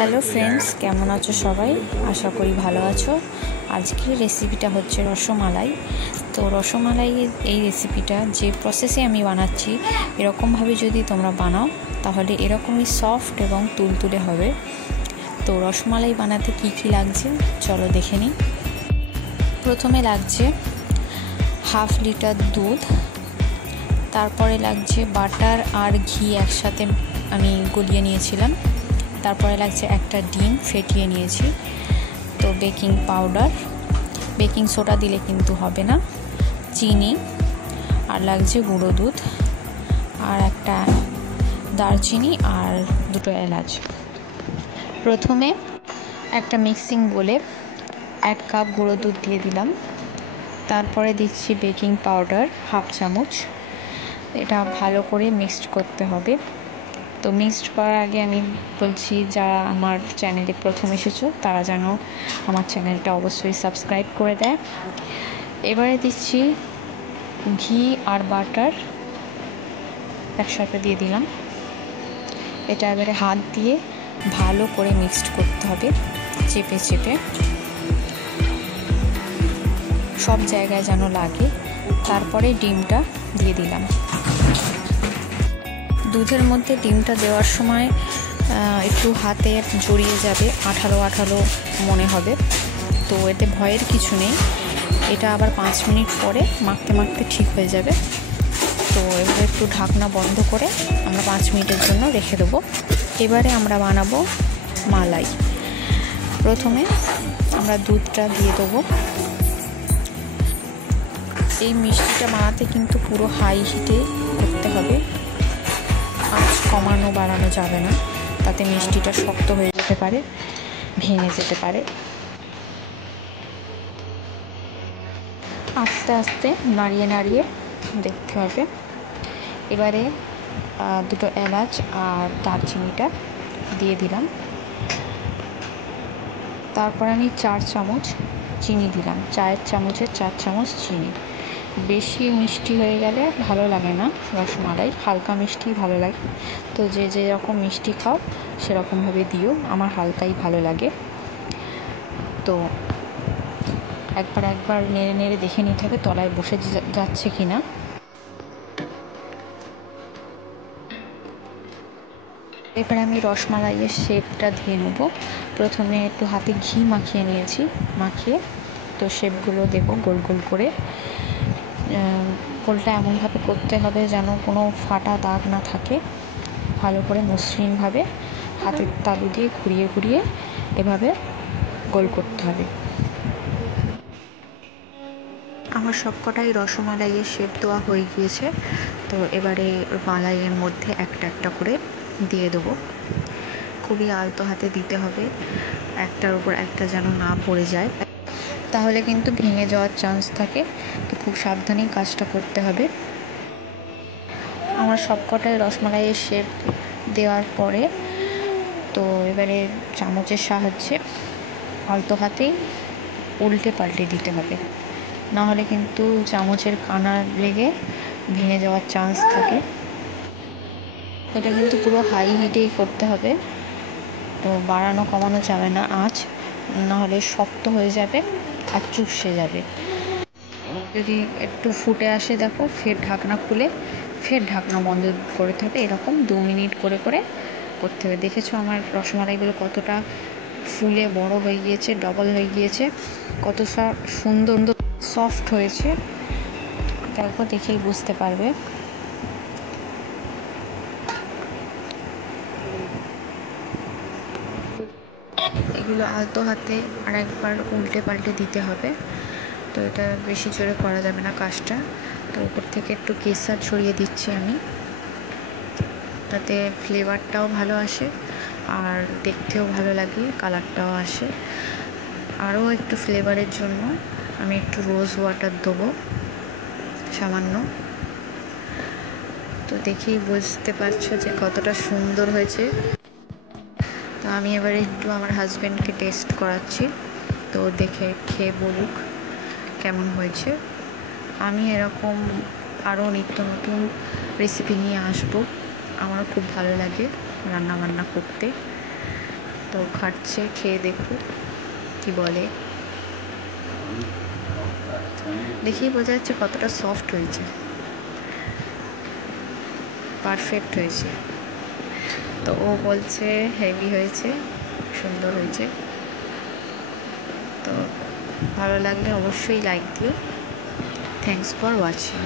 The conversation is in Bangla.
হ্যালো ফ্রেন্ডস, কেমন আছো সবাই? আশা করি ভালো আছো। আজকের রেসিপিটা হচ্ছে রসমালাই। তো রসমালাইয়ের এই রেসিপিটা যে প্রসেসে আমি বানাচ্ছি, এরকমভাবে যদি তোমরা বানাও তাহলে এরকমই সফট এবং তুলতুলে হবে। তো রসমালাই বানাতে কি কি লাগছে চলো দেখে নিই। প্রথমে লাগছে 1/2 লিটার দুধ, তারপরে লাগছে বাটার আর ঘি একসাথে আমি গলিয়ে নিয়েছিলাম, তারপরে লাগছে একটা ডিম ফেটিয়ে নিয়েছি, তো বেকিং পাউডার, বেকিং সোডা দিলে কিন্তু হবে না, চিনি, আর লাগছে গুঁড়ো দুধ, আর একটা দারচিনি আর 2টো এলাচ। প্রথমে একটা মিক্সিং বলে 1 কাপ গুঁড়ো দুধ দিয়ে দিলাম, তারপরে দিচ্ছি বেকিং পাউডার 1/2 চামচ। এটা ভালো করে মিক্সড করতে হবে। তো মিক্সড করার আগে আমি বলছি, যারা আমার চ্যানেলে প্রথম এসেছো তারা যেন আমার চ্যানেলটা অবশ্যই সাবস্ক্রাইব করে দেয়। এবারে দিচ্ছি ঘি আর বাটার একসাথে দিয়ে দিলাম। এটা এবারে হাত দিয়ে ভালো করে মিক্সড করতে হবে, চেপে চেপে সব জায়গায় যেন লাগে। তারপরে ডিমটা দিয়ে দিলাম। দুধের মধ্যে ডিমটা দেওয়ার সময় একটু হাতে জড়িয়ে যাবে, আঠালো আঠালো মনে হবে, তো এতে ভয়ের কিছু নেই। এটা আবার 5 মিনিট পরে মাখতে মাখতে ঠিক হয়ে যাবে। তো এবার একটু ঢাকনা বন্ধ করে আমরা 5 মিনিটের জন্য রেখে দেবো। এবারে আমরা বানাবো মালাই। প্রথমে আমরা দুধটা দিয়ে দেবো। এই মিষ্টিটা বানাতে কিন্তু পুরো হাই হিটে করতে হবে, আঁচ কমানো বাড়ানো যাবে না, তাতে মিষ্টিটা শক্ত হয়ে যেতে পারে, ভেঙে যেতে পারে। আস্তে আস্তে নাড়িয়ে নাড়িয়ে দেখতে হবে। এবারে 2টো এলাচ আর দারচিনিটা দিয়ে দিলাম। তারপর আমি 4 চামচ চিনি দিলাম, চায়ের চামচের 4 চামচ চিনি। বেশি মিষ্টি হয়ে গেলে ভালো লাগে না রসমালাই, হালকা মিষ্টি ভালো লাগে। তো যে যেরকম মিষ্টি খাও সেরকমভাবে দিও, আমার হালকাই ভালো লাগে। তো একবার নেড়ে নেড়ে দেখে নিতে হবে তলায় বসে যাচ্ছে কি না। এবার আমি রসমালাইয়ের শেপটা দিয়ে নেবো। প্রথমে একটু হাতে ঘি মাখিয়ে নিয়েছি, মাখিয়ে তো শেপগুলো দেবো গোল গোল করে। গোলটা এমনভাবে করতে হবে যেন কোনো ফাটা দাগ না থাকে, ভালো করে মসৃণভাবে হাতের তালু দিয়ে ঘুরিয়ে ঘুরিয়ে এভাবে গোল করতে হবে। আমার সবকটাই রসমালাইয়ের শেপ দেওয়া হয়ে গিয়েছে। তো এবারে মালাইয়ের মধ্যে একটা একটা করে দিয়ে দেবো। খুবই আলতো হাতে দিতে হবে, একটার উপর একটা যেন না পড়ে যায়, তাহলে কিন্তু ভেঙে যাওয়ার চান্স থাকে। তো খুব সাবধানেই কাজটা করতে হবে। আমার সবকটাই রসমালাইয়ের শেপ দেওয়ার পরে তো এবারে চামচের সাহায্যে আলতো হাতেই উল্টে পাল্টে দিতে হবে, নাহলে কিন্তু চামচের কানা লেগে ভেঙে যাওয়ার চান্স থাকে। এটা কিন্তু পুরো হাই হিটেই করতে হবে, তো বাড়ানো কমানো যাবে না আঁচ, নাহলে শক্ত হয়ে যাবে আর চুপসে যাবে। যদি একটু ফুটে আসে দেখো, ফের ঢাকনা খুলে ফের ঢাকনা বন্ধ করতে হবে। এরকম 2 মিনিট করে করে করতে হবে। দেখেছো আমার রসমালাইগুলো কতটা ফুলে বড় হয়ে গিয়েছে, ডবল হয়ে গিয়েছে, কত সুন্দর সফট হয়েছে, দেখো দেখেই বুঝতে পারবে। এগুলো আলতো হাতে আর একবার উল্টে পাল্টে দিতে হবে। তো এটা বেশি জোরে করা যাবে না কাজটা। তো উপর থেকে একটু কেসার ছড়িয়ে দিচ্ছি আমি, তাতে ফ্লেভারটাও ভালো আসে আর দেখতেও ভালো লাগে, কালারটাও আসে। আরও একটু ফ্লেভারের জন্য আমি একটু রোজ ওয়াটার দেবো সামান্য। তো দেখেই বুঝতে পারছো যে কতটা সুন্দর হয়েছে। তো আমি এবারে একটু আমার হাজব্যান্ডকে টেস্ট করাচ্ছি, তো দেখে খেয়ে বলুক কেমন হয়েছে। আমি এরকম আরও নিত্য নতুন রেসিপি নিয়ে আসবো। আমার খুব ভালো লাগে রান্না বান্না করতে। তো খাচ্ছে, খেয়ে দেখুক কি বলে। দেখেই বোঝা যাচ্ছে কতটা সফট হয়েছে, পারফেক্ট হয়েছে। তো ও বলছে হেভি হয়েছে, সুন্দর হয়েছে। তো ভালো লাগলে অবশ্যই লাইক দিও। Thanks for watching.